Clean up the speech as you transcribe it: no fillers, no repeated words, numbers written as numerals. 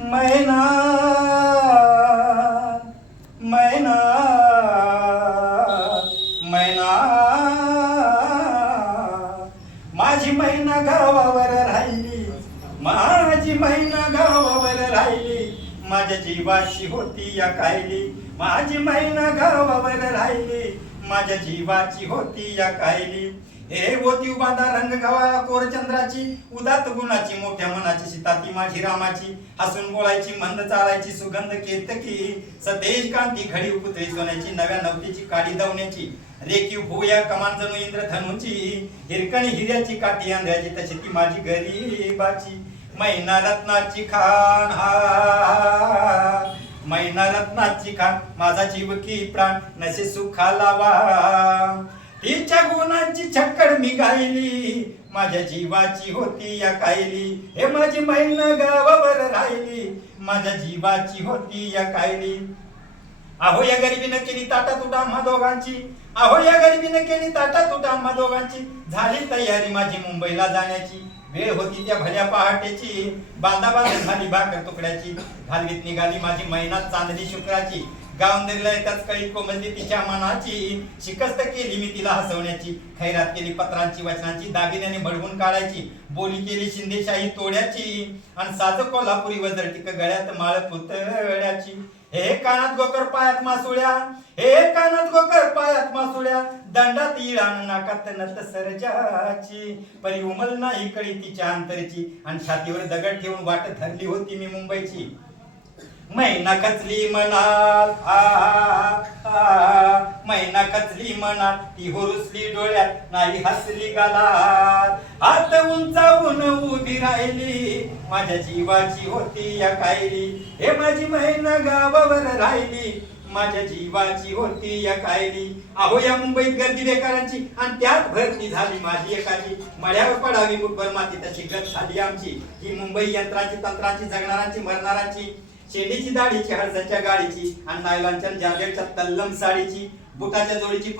मैना मैना मैना माझी मैना गावावर राहिली, माझी मैना गावावर राहिली, माझ्या जीवाची होती या कायली, माझी मैना गावावर राहिली, माझ्या जीवाची होती या कायली. हे होती बांधा रंग गवा कोरचंद्राची, उदात गुणाची मोठ्या मनाची सीता ती माझी रामाची, हसून बोलायची मंद चालायची सुगंध केतकी, सतेज कांती घडी पुतळी सोन्याची, नव्या नवतीची काडी दवण्याची, रेखीव भूया कमान जणू इंद्रधनुची, हिरकणी हिऱ्याची काठी आंध्याची, तशी ती माझी गरीबाची. मैना रत्नाची खान हा, मैना रत्नाची खान, माझा जीव की प्राण नसे सुखाला वा, तिच्या गुणांची छक्कड मी गायली, माझ्या जीवाची होती या कायली. हे माझी मैना गावावर राहिली, माझ्या जीवाची होती या कायली. अहो या गरिबीनं केली ताटा तुटा आम्हा दोघांची, अहो या गरिबीनं केली ताटा तुटा आम्हा दोघांची, झाली तयारी माझी मुंबईला जाण्याची, वेळ होती त्या भल्या पहाटेची, बांधा बांध झाली भाकर तुकड्याची, घालवीत निघाली माझी मैना चांदणी शुक्राची, गावंदरीला एकाच कळी कोमलली तिच्या मनाची, शिकस्त केली मी तिला हसवण्याची, खैरात केली पत्रांची वचनांची, दागिन्याने बडवून काढायची, बोली केली शिंदेशाही तोड्याची, आणि साज कोल्हापुरी वजरटिक गळ्यात माळ पुतळ्याची. हे कानात गोकर पायात मासुळ्या, हे कानात गोकर पायात मासुळ्या, दंडात इळान नाकात नत सरजाची, परी उमल नाही कळी तिच्या अंतरची, आणि छातीवर दगड ठेवून वाट धरली होती मी मुंबईची. मैना खचली मनात मैना खचली मनात, ती हुरुसली डोळ्यात नाही हसली गालात, हात उंचावून उभी राहिली, माझ्या जीवाची होती या कायली. हे माझी मैना गावावर राहिली, माझ्या जीवाची होती या कायली. अहो या मुंबईत गर्दी बेकारांची, आणि त्यात भरती झाली माझी एकाची, मळ्यावर पडावी मुठभर माती तशी गत झाली आमची. ही मुंबई यंत्रांची तंत्रांची जगणारांची मरणारांची, शेंडीची दाढीची हळसाच्या गाडीची, आणि नायलॉनच्या जार्जेटच्या तल्लम साडीची, बुटाच्या जोडीची